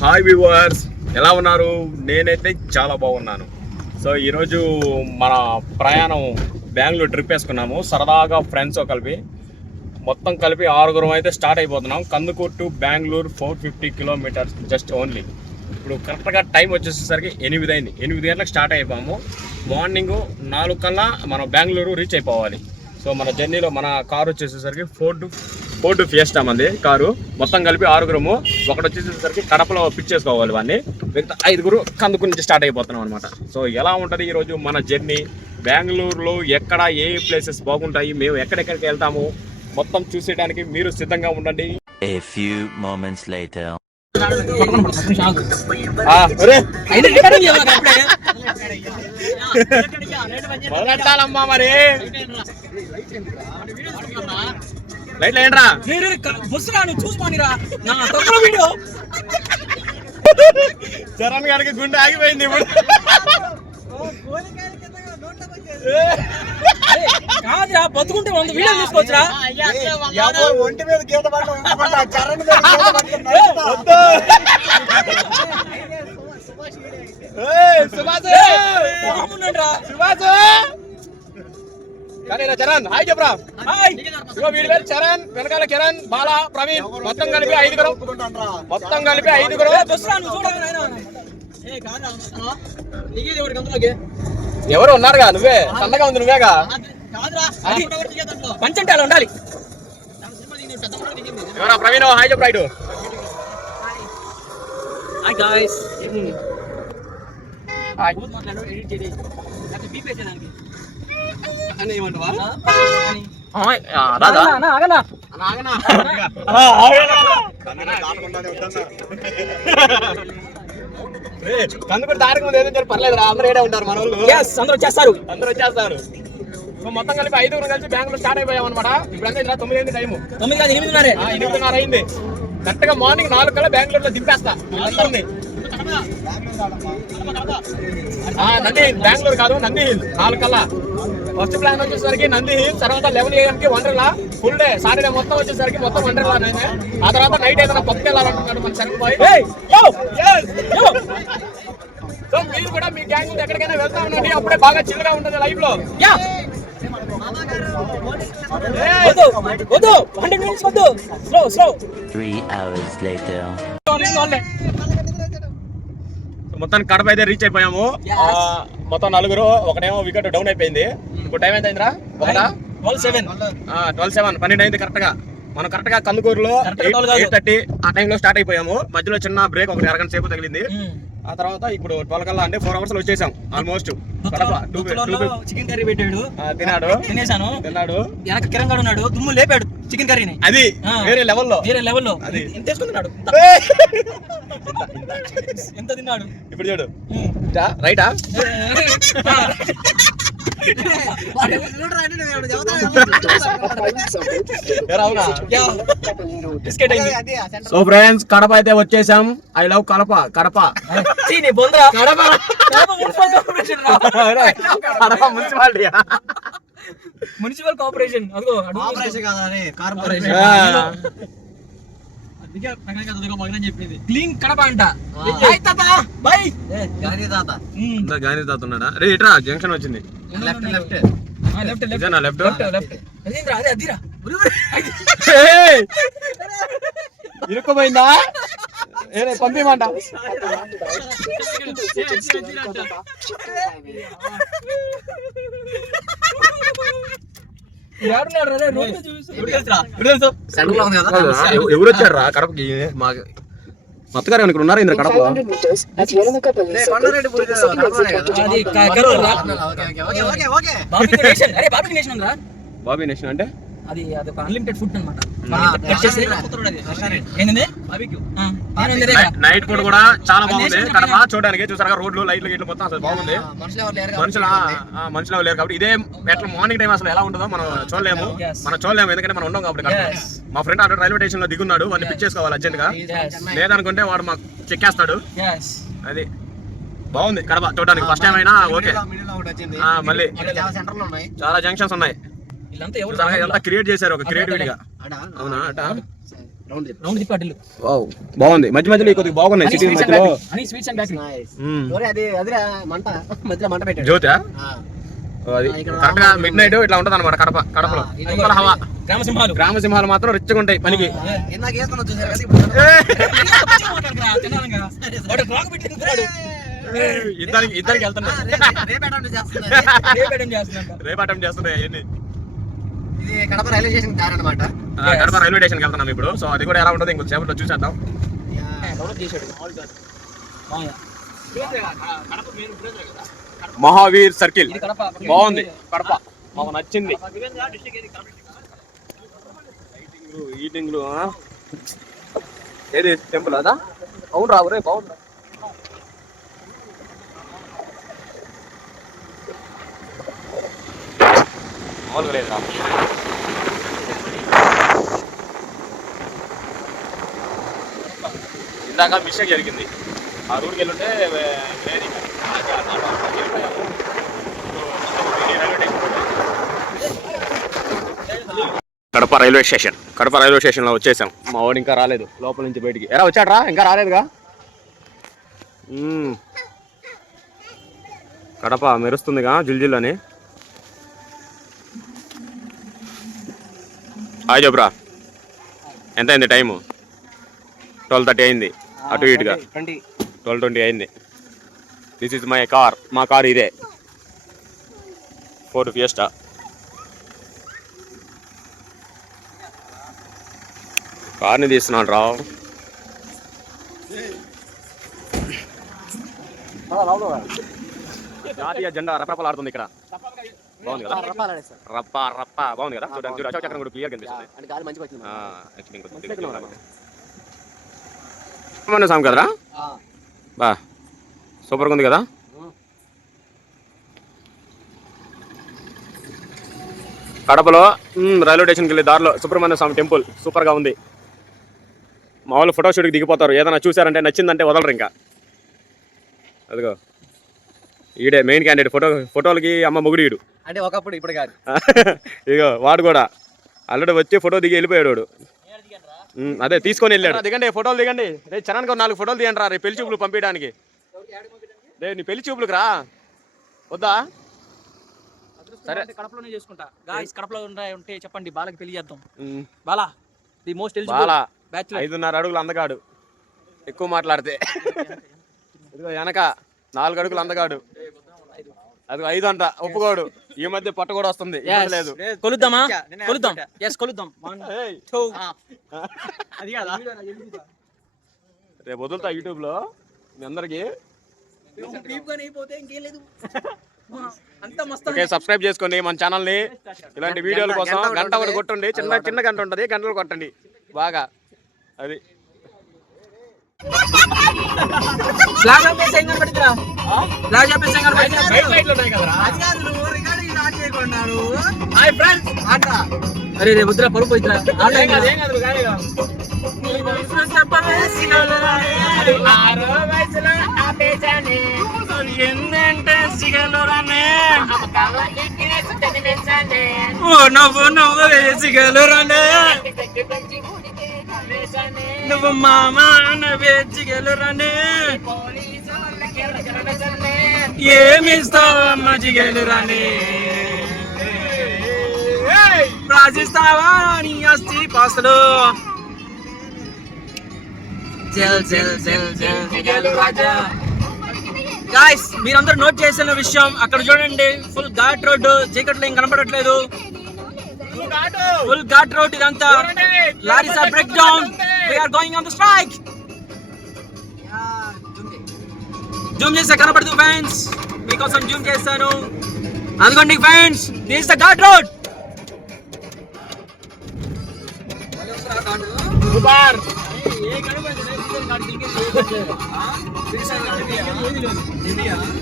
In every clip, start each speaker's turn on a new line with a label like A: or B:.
A: Hi viewers ఎలా ఉన్నారు? నేనైతే చాలా బాగున్నాను. సో ఈరోజు మన ప్రయాణం బెంగళూరు ట్రిప్ వేసుకున్నాము. సరదాగా ఫ్రెండ్స్తో కలిపి మొత్తం కలిపి ఆరుగురం అయితే స్టార్ట్ అయిపోతున్నాం. Kandukur to Bengaluru four fifty kilometres just only ఇప్పుడు కరెక్ట్గా టైం వచ్చేసరికి ఎనిమిది అయింది. ఎనిమిది గంటలకు స్టార్ట్ అయిపోయాము. మార్నింగ్ నాలుగు కల్లా మనం బెంగళూరు రీచ్ అయిపోవాలి. సో మన జర్నీలో మన కారు వచ్చేసేసరికి టు ఫోర్డ్ ఫియస్టా మంది కారు మొత్తం కలిపి ఆరుగురము. ఒకటి వచ్చేసేసరికి కడపలో పిక్ చేసుకోవాలి వాడిని మిగతా ఐదుగురు కందుకు నుంచి స్టార్ట్ అయిపోతున్నాం అనమాట సో ఎలా ఉంటుంది ఈరోజు మన జర్నీ బెంగళూరులో ఎక్కడ ఏ ప్లేసెస్ బాగుంటాయి? మేము ఎక్కడెక్కడికి వెళ్తాము? మొత్తం చూసేయడానికి మీరు సిద్ధంగా ఉండండి.
B: A few moments later.
A: ఆ, ఒరే, మొదలెట్టాలమ్మా మరి? లైట్ లేండ్రా
C: బస్సురా నువ్వు చూసుకోనిరా నా తక్కువ వీడియో.
A: చరణ్ గారికి గుండె ఆగిపోయింది ఇప్పుడు.
C: కాదురా బతుకుంటే వంద వీడియో తీసుకోవచ్చురా.
D: ఒంటి మీద గీత చరణ్
A: సుభాష్ సుభాష్ చరణ్. హాయ్ చెప్పరా
C: హాయ్.
A: ఇగో వీడి పేరు చరణ్ వెనకాల కిరణ్ బాలా ప్రవీణ్. మొత్తం కలిపి ఐదుగురు. మొత్తం కలిపి ఐదుగురు. ఎవరు ఉన్నారుగా నువ్వే. సన్నగా ఉంది నువ్వేగా?
C: పంచంటే అలా ఉండాలి.
A: ఎవరా ప్రవీణ్? హాయ్ చెప్పరా ఇటు.
C: హాయ్ గాయ్స్ హాయ్ మాట్లాడు ఎడిట్ చేయి. అది
A: రాదా?
C: ఆగనా
A: దారికి ముందు పర్లేదు అందరూ ఏడే ఉంటారు మన వాళ్ళు.
C: అందరూ వచ్చేస్తారు.
A: అందరూ వచ్చేస్తారు. సో మొత్తం కలిపి ఐదుగురు కలిసి బెంగళూరు స్టార్ట్ అయిపోయాం అనమాట ఇప్పుడు అంతా ఇలా తొమ్మిది అయింది టైము
C: తొమ్మిది కాదు ఎనిమిదిన్నరే.
A: ఎనిమిదిన్నర అయింది. కరెక్ట్గా మార్నింగ్ నాలుగు కల్లా బెంగళూరులో దింపేస్తా. అందరినీ. ఆ, నంది బెంగళూరు కాదు నంది హిల్. నాలుగు కల్లా. ఫస్ట్ ప్లాన్ వచ్చేసరికి నంది హిల్ తర్వాత లెవెన్ ఏఎం కి వండర్లా ఫుల్ డే సాటర్డే మొత్తం వచ్చేసరికి మొత్తం వండర్లా నేనే. ఆ తర్వాత నైట్ ఏదైనా పక్కకి వెళ్ళాలంటున్నాడు మన శరణ్ బాయ్.
C: ఏయ్ యో యో
A: సో మీరు కూడా మీ గ్యాంగ్ ముందు ఎక్కడికైనా వెళ్తా ఉండండి. అప్పుడే బాగా చిల్లగా ఉంటుంది లైఫ్లో.
C: యా! వద్దు వద్దు హండ్రెడ్ మినిట్స్ వద్దు. Slow slow
B: Three hours later.
A: మొత్తానికి కడప అయితే రీచ్ అయిపోయాము. మొత్తం నలుగురు ఒకటేమో వికెట్ డౌన్ అయిపోయింది. ఇప్పుడు టైం ఎంత అయిందిరా ఒకటా
C: ట్వెల్వ్ సెవెన్
A: ట్వెల్వ్ సెవెన్ పన్నెండు అయింది కరెక్ట్గా. మనం కరెక్ట్గా కందుకూరులో
C: Correct గా 12 కాదు.
A: ఎయిట్ థర్టీ ఆ టైంలో స్టార్ట్ అయిపోయాము. మధ్యలో చిన్న బ్రేక్ ఒకటి అరగంట సేపు తగిలింది. ఆ తర్వాత ఇప్పుడు ట్వెల్వ్ కల్లా అంటే ఫోర్ అవర్స్లో వచ్చేసాం ఆల్మోస్ట్
C: చికెన్ కర్రీ పెట్టాడు.
A: తినాడు
C: తినేసాను
A: తిన్నాడు.
C: వెనక కిరణ్ ఉన్నాడు. దుమ్ము లేపాడు. చికెన్ కర్రీని
A: అది. వేరే లెవెల్లో.
C: వేరే లెవెల్లో.
A: అది.
C: ఎంత వేసుకున్నాడు ఎంత తిన్నాడు?
A: ఇప్పుడు చూడు? రైటా? సో ఫ్రెండ్స్ కడప అయితే వచ్చేసాం. I love Kadapa Kadapa.
C: బొందరా? Kadapa. Municipal corporation corporation అదిగో అడుగు
D: ఆపరేషన్ కాదా అది కార్పొరేషన్
C: చెప్పింది. క్లీన్ కడప అంట.
D: ఆ.
C: హాయ్ తాత. బై
D: గాంధీ తాత.
A: గాని తాతున్నాడా రే ఇట్రా జంక్షన్ వచ్చింది.
D: లెఫ్ట్ లెఫ్ట్
C: లెఫ్ట్ లెఫ్ట్
A: ఇదేనా లెఫ్ట్
C: లెఫ్ట్ లెఫ్ట్ అదేంద్రా అదే అదిరా.
A: ఇరుక్కుపోయిందా? ఏరే పంపిమంట
C: ఏడున్నాడు రే రోడ్డు చూపిస్తా
D: సెంటర్లో ఉంది కదా
A: ఎవరు వచ్చారు రా? కడపకి మాకు మత్తగారు ఇక్కడ ఉన్నారు? Indra Kadapa
E: 500 meters at Yeramakappally
D: లే,
E: circle.
D: Kondareddy puja
E: Take the second
D: కడపనే
E: exit
D: కదా?
E: onto
C: అది
E: Bangalore.
C: క- కర్నూలు రా.
D: Okay okay okay okay
C: Bobby nation
A: అంటే?
C: అది అది ఒక అన్లిమిటెడ్ ఫుడ్ అన్నమాట.
A: నైట్ పూట కూడా చాలా బాగుంది. కడప చూడడానికి చూసారా రోడ్లు లైట్లు గిట్లు మొత్తం అసలు బాగుంది.
D: మనుషులు
A: మనుషులు లేరు కాబట్టి ఇదే ఎట్లా మార్నింగ్ టైం అసలు ఎలా ఉంటుందో మనం చూడలేము. మనం చూడలేము ఎందుకంటే మనం ఉండం కాబట్టి. మా ఫ్రెండ్ అక్కడ రైల్వే స్టేషన్లో దిగున్నాడు వాడిని పిక్ చేసుకోవాలి అర్జెంట్గా లేదనుకుంటే వాడు మాకు చెక్కేస్తాడు అది. బాగుంది కడప చూడడానికి ఫస్ట్ టైం అయినా ఓకే మళ్ళీ.
D: చాలా
A: జంక్షన్స్ ఉన్నాయి. క్రియేట్ చేశారు ఒక క్రియేటివిటీగా? అవునా అట బాగుంది. మధ్య మధ్యలో కొద్దిగా బాగున్నాయి సిటీ మధ్యలో.
C: అని స్వీట్స్ అండ్ బేకరీ
A: మ్మ్.
D: ఒరే అది అదిరా మంట. మధ్యలో మంట పెట్టాడు.
A: జ్యోతా
D: ఆ.
A: అది కరెక్ట్గా మిడ్ నైట్ ఇట్లా ఉంటది అనమాట కడప కడపలో. కుక్కల హవా.
C: గ్రామ సింహాలు
A: గ్రామ సింహాలు మాత్రం రిచ్గా ఉంటాయి పనికి. ఇద్దరికి ఇద్దరికి వెళ్తున్నా.
D: రేపు అటెంప్ట్
A: చేస్తున్నాయి
D: ఇది కడప రైల్వే స్టేషన్ దారి అనమాట
A: ఆ, కడప రైల్వే స్టేషన్కి వెళ్తున్నాం ఇప్పుడు. సో అది కూడా ఎలా ఉంటుంది ఇంకొక సేపట్లో చూసేద్దాం. మహావీర్ సర్కిల్.
C: ఇది కడప.
A: బాగుంది. కడప. మాకు నచ్చింది. ఈటింగ్లు ఏది? టెంపుల్ అదా? అవును రా రే బాగుంది మామూలుగా లేదురా. దాకా మిస్టేక్ జరిగింది. ఆ రూట్కి వెళ్ళుంటే Kadapa railway station. Kadapa railway స్టేషన్లో వచ్చేసాం. మా వాడు ఇంకా రాలేదు. లోపల నుంచి బయటికి. ఎరా వచ్చాడరా? ఇంకా రాలేదుగా? కడప మెరుస్తుందిగా జిల్జిల్ అని. హాయ్ చెప్పురా ఎంత అయింది టైము? ట్వెల్వ్ థర్టీ అయింది. అటు ఇటుగా. ట్వెల్వ్ ట్వంటీ అయింది. దిస్ ఇస్ మై కార్ మా కార్ ఇదే. ఫోర్ ఫియస్టా కార్ని తీస్తున్నాడు రావు జాతీయ జెండా రపరపలాడుతుంది ఇక్కడ. బాగుంది కదా? రప్ప రప్ప బాగుంది కదా? చూడండి చూడు అశోక్ చక్రం కూడా క్లియర్ కనిపిస్తుంది. సుబ్రహ్మణ్య స్వామి కదరా? బా సూపర్గా ఉంది కదా? కడపలో రైల్వే స్టేషన్కి వెళ్ళే దారిలో సుబ్రహ్మణ్య స్వామి టెంపుల్ సూపర్గా ఉంది. మామూలు ఫోటో షూట్కి దిగిపోతారు. ఏదైనా చూసారంటే నచ్చిందంటే వదలరు ఇంకా. అదిగో. ఈడే మెయిన్ క్యాండిడేట్ ఫోటో ఫోటోలకి అమ్మ మొగుడు ఈడు
D: అంటే ఒకప్పుడు ఇప్పుడు కాదు.
A: ఇదిగో వాడు కూడా. ఆల్రెడీ వచ్చి ఫోటో దిగి వెళ్ళిపోయాడు వాడు. అదే తీసుకొని వెళ్ళాడు. దిగండి ఫోటోలు దిగండి. రేపు చరణ్కి నాలుగు ఫోటోలు తీయండి రా రేపు పెళ్ళి చూపులు పంపించడానికి. రే నీ పెళ్ళి చూపులకు రా. వద్దా? సరే.
C: కడపలోనే చేసుకుంటా. గాయస్ కడపలో ఉంటాయి ఉంటే చెప్పండి బాలకి పెళ్ళి చేద్దాం. Bala the most
A: Bala
C: bachelor.
A: ఐదున్నర అడుగులు అందగాడు. ఎక్కువ మాట్లాడితే. ఇదిగో వెనక నాలుగు అడుగులు అందగాడు. అది ఐదు అంట ఒప్పుకోడు. ఈ మధ్య పొట్ట కూడా వస్తుంది లేదు.
C: కొలుద్దామా? కొలుద్దాం. ఎస్ కొలుద్దాం.
A: ఏయ్,
C: అది కాదా?
A: రేపు వదులుతా యూట్యూబ్లో మీ అందరికి ఓకే సబ్స్క్రైబ్ చేసుకోండి మన ఛానల్ని ఇలాంటి వీడియోల కోసం గంట ఒకటి కొట్టండి. చిన్న చిన్న గంట ఉంటది గంటలు కొట్టండి. బాగా. అది.
C: ఫ్లాగ్ ఆపేసి ఏం కనపడుతుందిరా ఫ్లాగ్ ఆపేసి ఏం హాయ్ ఫ్రెండ్స్. అరే రే వద్దురా పరుపు ఇద్దరా ఏం కాదు ఏం కాదు నువ్వు నువ్వు వేసిగలరానే నువ్వు మామ వేసిగలరానే ఏమిస్తావా మజిగలరానే రాసిస్తావా నీ అస్థి పాస్తులు జల్ జల్ జల్ జల్ జిగలు రాజా. గాయస్ మీరందరూ నోట్ చేసిన విషయం అక్కడ చూడండి. ఫుల్ ఘాట్ రోడ్ చీకట్లో ఏం కనపడట్లేదు. ఫుల్ ఘాట్ రోడ్ ఇదంతా. Lorries are break down we are going on the strike zoom చేస్తే కనపడదు ఫ్యాన్స్ మీకోసం జూమ్ చేస్తాను. అదిగోండి fans this the ghat road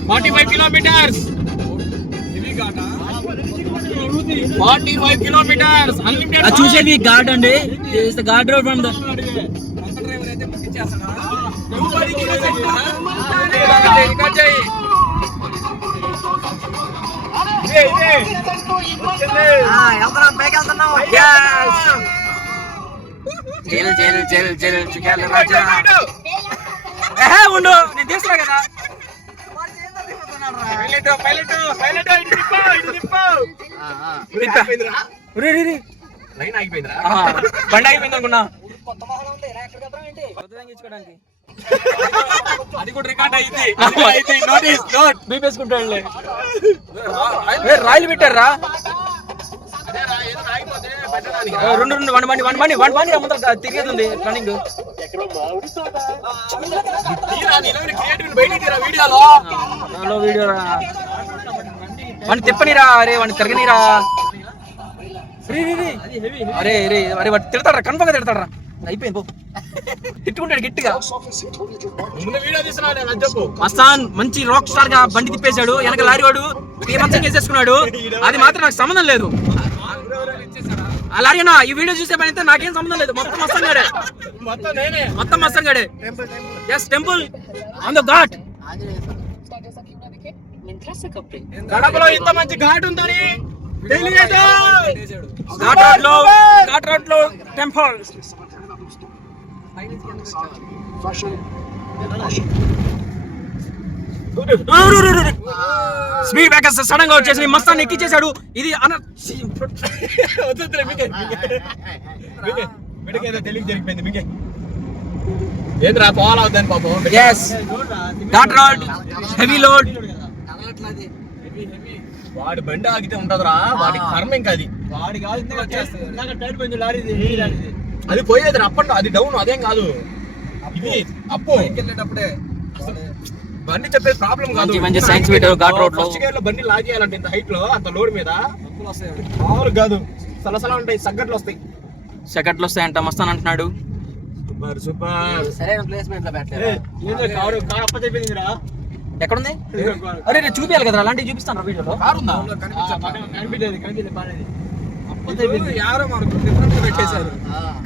C: forty five kilometres forty five kilometres unlimited చూసేది ఘాట్ అండి is the ghat road from the
D: వెళ్తున్నాం పైకి వెళ్తున్నాం
A: లైన్ ఆగిపోయిందిరా.
C: బండి అనుకున్నా.
A: అది కూడా రికార్డ్ అయింది. Notice note
C: బీపేసుకుంటాడులే. రాయలు పెట్టారా? రెండు రెండు వన్ బండి వన్ బండి వన్ బండి ముందర తిరిగేది ఉంది రన్నింగ్ హలో వీడియో రా. వాడిని తిప్పనిరా అరే వాడిని తిరగనిరా. అరే రే అరే వాడు తిడతాడరా కన్ఫర్మ్గా తిడతాడరా. అయిపోయింది పో. తిట్టుకుంటాడు గట్టిగా. మస్తాన్ మంచి రాక్ స్టార్గా బండి తిప్పేశాడు వెనక లారీ వాడు మంచం చేసేసుకున్నాడు అది మాత్రం నాకు సంబంధం లేదు. లారీ అన్న ఈ వీడియో చూసే పని అయితే నాకేం సంబంధం లేదు. మొత్తం మస్తాన్ గడే.
A: మొత్తం నేనే.
C: మొత్తం Mastan గడే. Yes temple. On the ghat.
A: కడపలో ఇంత మంచి ఘాట్ ఉందని తెలియదు.
C: ఘాట్ రోడ్లో ఘాట్ రోడ్లో టెంపుల్ స్పీడ్ బ్రేకర్స్ సడన్గా వచ్చేసి మస్తాన్ని ఎక్కిచ్చేసాడు ఇది అన
A: జరిగిపోయింది మింగే ఏంద్రా పోవాలి అవుతాను పాపం.
C: Yes ghat road heavy load
A: వాడి బండి ఆగితే ఉంటదిరా. వాడి కర్మ ఇంకా అది.
D: వాడి కాదు టైర్ పోయింది లారీది
A: అది పోయేది అప్ అండ్ అది డౌన్ అదేం కాదు. ఇది అప్పు.
D: వెళ్ళేటప్పుడే.
A: బండి చెప్పేది ప్రాబ్లం కాదు.
C: మంచి science video, ఘాట్ road లో.
A: ఫస్ట్ గేర్లో బండి లాగేయాలంటే ఇంత హైట్లో అంత లోడ్ మీద? మామూలు కాదు. సలసలా ఉంటాయి సగ్గట్లు వస్తాయి.
C: సెకండ్లు వస్తాయంట మస్తాన్ అంటున్నాడు.
A: Super super.
D: సరైన ప్లేస్మెంట్లో పెట్టలేదు?
A: కారు కారు అప్ప చెప్పిందిరా
C: ఎక్కడుంది? అరే నేను చూపించాలి కదా అలాంటివి చూపిస్తాను వీడియోలో?
A: కారు ఉందా
D: కనిపించేది కనిపించేది బాగాలేదు. యారో మనకు డిఫరెంట్గా పెట్టేశారు.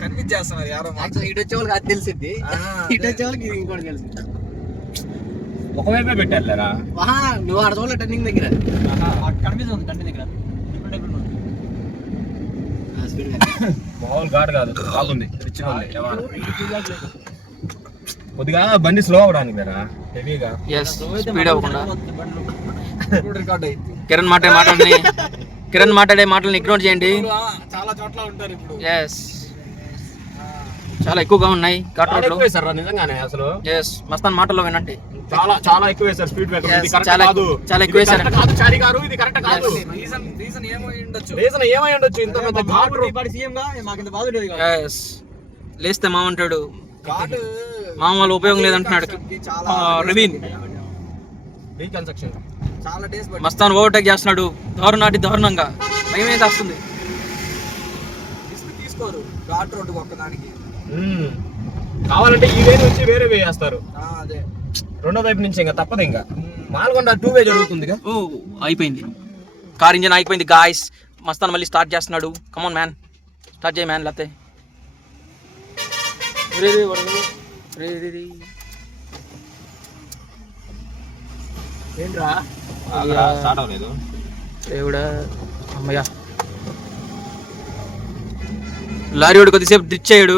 D: కనిపించేస్తున్నారు యారో ఇటు వచ్చే వాళ్ళకి అది తెలిసిద్ది. ఇటు వచ్చే వాళ్ళకి ఇంకోటి తెలిసి
A: ఒకవైపే పెట్టారులేరా
D: నువ్వు ఆడ చూడలే టర్నింగ్ దగ్గర.
C: కనిపిస్తుంది కంటి దగ్గర.
A: మామూలు కాదు బాగుంది రిచ్గా ఉంది వ్యవహారం. కొద్దిగా బండి స్లో అవడానికి హెవీగా.
C: స్పీడ్ అవ్వకుండా. కిరణ్ మాట్లాడే మాటల్ని కిరణ్ మాట్లాడే మాటల్ని ఇగ్నోర్ చేయండి.
D: చాలా చోట్ల ఉంటారు ఇప్పుడు.
C: ఎస్ చాలా ఎక్కువగా ఉన్నాయి ఘాట్
A: చాలా
C: రోడ్లో
A: ఎక్కువ వేశారు నిజంగానే అసలు.
C: ఎస్ మస్తాన్ మాటల్లో వినండి.
A: చాలా చాలా ఎక్కువ వేశారు స్పీడ్ బ్రేకర్.
C: Yes,
A: ఇది కరెక్ట్
C: చాలా చాలా ఎక్కువ వేశారు.
A: కాదు చారి గారు ఇది కరెక్ట్ కాదు.
D: రీజన్ రీజన్ ఏమో ఉండొచ్చు?
A: రీజన్ ఏమై ఉండొచ్చు? ఇంత పెద్ద ఘాట్ రోడ్.
D: సీఎం గా మాకు ఇంత బాధ
C: ఎస్ లేస్తే మామ అంటాడు.
D: ఘాటు
C: మామ వాళ్ళ ఉపయోగం లేదంటున్నాడు.
D: చాలా
C: రివీన్
A: రీకన్స్ట్రక్షన్
D: చాలా డేస్ పట్టి
C: మస్తాన్ ఓవర్టేక్ చేస్తున్నాడు. దారుణాటి దారుణంగా. భయం అయితే వస్తుంది
D: రిస్క్ తీసుకోరు. ఘాట్ రోడ్డు ఒక్కదానికి.
A: కావాలంటే ఈ వే నుంచి వేరే వే వేస్తారు.
D: ఆ, అదే.
A: రెండో వైపు నుంచి ఇంకా తప్పదు ఇంకా. మాల్గొండ టూ వే జరుగుతుందిగా
C: ఓ అయిపోయింది. కార్ ఇంజన్ అయిపోయింది గాయస్ మస్తాన్ మళ్ళీ స్టార్ట్ చేస్తున్నాడు. కమాన్ మ్యాన్ స్టార్ట్ చేయి మ్యాన్ లేతే రే రే వడగదు. రే రే రే.
A: ఏంట్రా? స్టార్ట్ అవ్వలేదు.
C: దేవుడా అమ్మయ్యా. లారీ వాడు కొద్దిసేపు డిచ్ చేయడు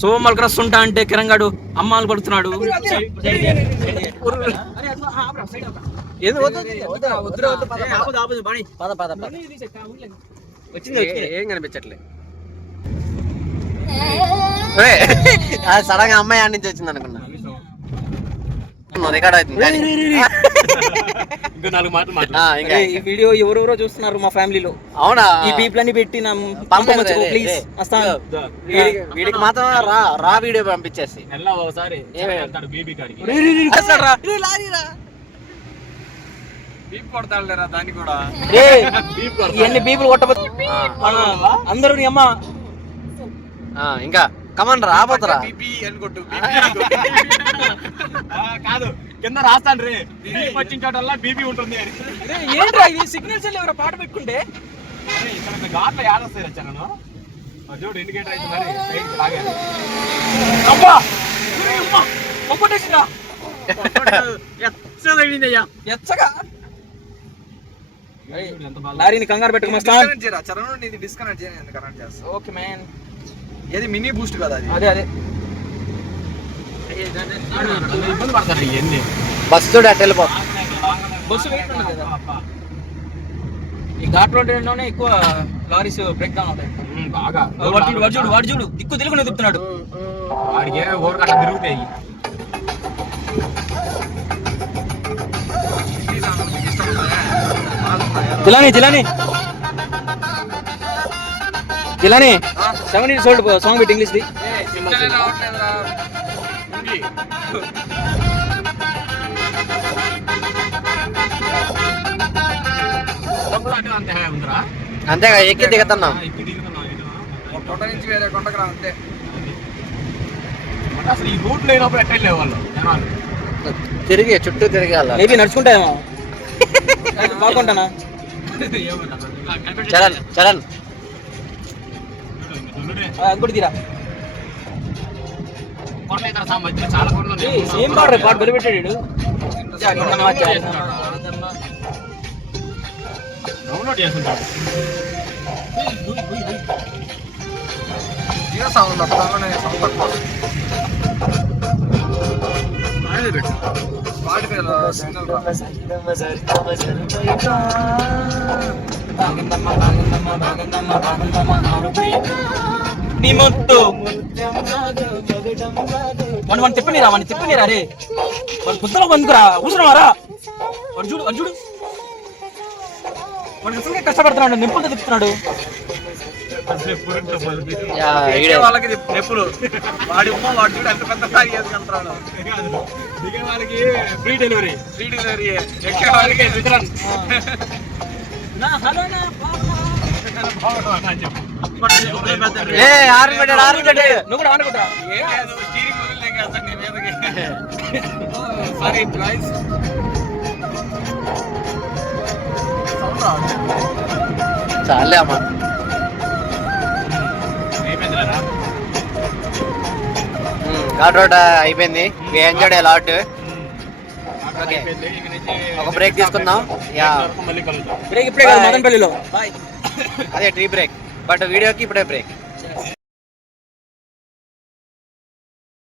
C: సోమల్ క్రస్ ఉంటా అంటే కిరంగాడు అమ్మాలు పడుతున్నాడు. ఏం కనిపించట్లే.
D: సడన్గా అమ్మాయి ఆడి నుంచి వచ్చింది అనుకున్నా. రికార్డ్ అవుతుంది.
A: ఇంకా నాలుగు మాటలు మాట్లాడు.
C: ఈ వీడియో ఎవరెవరో చూస్తున్నారు మా ఫ్యామిలీలో?
D: అవునా?
C: ఈ పీపుల్ అని పెట్టి
D: రే,
C: ప్లీజ్.
D: రే. వీడికి మాత్రం రా రా వీడియో పంపించేసి.
A: ఎలా ఒకసారి బీబీ కాడికి.
D: దాన్ని కూడా?
C: రేయ్, ఇవన్నీ కొట్టబోతు అందరూ అమ్మ.
D: ఇంకా. కమన్ రాబోతురా
A: బీబీ అని కొట్టు కాదు. కింద రాస్తాను రే. బీబీ వచ్చిన చోటల్లా బీబీ ఉంటుంది అని.
C: రేయ్, ఏంట్రా ఇది? సిగ్నల్స్ ఎవరో పాట పెట్టుకుంటే.
A: ఇక్కడ ఘాట్లో యాడొస్తాయి వచ్చాను చూడు ఇండికేటర్ అయితే మరి. సైడ్కి లాగాను
C: అబ్బా! ఒక్కటేసిరా. ఎచ్చగా? లారీని కంగారు పెట్టుకు మస్తాన్
D: డిస్కనెక్ట్ చేయరా? చరణ్ డిస్కనెక్ట్ చేయని ఎందుకు కనెక్ట్ చేస్తా
C: ఓకే మ్యాన్
D: ఏది మినీ బూస్ట్ కదా అది?
C: అదే అదే.
A: ఇబ్బంది పడతారు ఇవన్నీ
D: బస్ చూడు వెళ్ళిపో.
C: బస్సు వెయిట్ ఉండదు కదా. ఈ ఘాట్ రోడ్లోనే ఎక్కువ లారీస్ బ్రేక్ డౌన్ అవుతాయి.
A: బాగా.
C: వాడు చూడు వాడు చూడు వాడు చూడు. దిక్కు తెలుగు తిప్పుతున్నాడు.
A: వాడికి ఊరికి అట్లా తిరుగుతాయి.
C: Jilani Jilani. Jilani seven years old song పెట్టి ఇంగ్లీష్ ది.
A: అంతే ఉందిరా
D: అంతేగా ఎక్కి దిగుతున్నాం.
A: ఇప్పుడు దిగుతున్నాం ఇటు.
D: కొండ నుంచి వేరే కొండకు రా అంతే
A: అంటే అసలు ఈ రూట్ లేనప్పుడు ఎట్లా వెళ్ళే వాళ్ళు జనాలు
D: తిరిగి చుట్టూ తిరగాల
C: మేబీ నడుచుకుంటాయేమో. బాగుంటానా
D: చరణ్ చరణ్.
C: ఇంకోటి తీరా
A: కొండ ఇతర సామర్థ్యం చాలా కొండలు ఉన్నాయి.
C: ఏం పాడు పాడు బలి పెట్టాడు
A: డౌన్లోడ్ చేస్తుంటాడు
D: సౌండ్ అప్పుడు సౌండ్ తక్కువ
A: ఆడేది పెట్టు
D: స్పాటిఫై సిగ్నల్ రా
C: నీ మొత్తం వన్ వన్ తిప్పనిరా వన్ తిప్పనిరా రే. వాడు పుస్తలో బందుకురా కూర్చున్నావారా వాడు చూడు వాడు చూడు. వాడు నిజంగా కష్టపడుతున్నాడు నిప్పులతో తిప్పుతున్నాడు.
D: వాళ్ళకి నొప్పులు. వాడి ఉమ్మ వాడు చూడు ఎంత పెద్ద లారీ వేసుకెళ్తున్నాడు
A: దిగే వాళ్ళకి ఫ్రీ డెలివరీ
D: ఫ్రీ డెలివరీ ఎక్కే వాళ్ళకి రిటర్న్ ఏ ఆరు పెట్టాడు ఆరు పెట్టాడు
C: నువ్వు కూడా
D: సారీ చాలే అమ్మా. ఘాట్ రోడ్ అయిపోయింది. ఎంజాయ్ లాట్ ఒక బ్రేక్ తీసుకుందాం. యా
A: మళ్ళీ కలుద్దాం.
C: బ్రేక్ ఇప్పుడే కదా మదనపల్లిలో. బాయ్
D: అదే టీ బ్రేక్. బట్ వీడియోకి ఇప్పుడే బ్రేక్.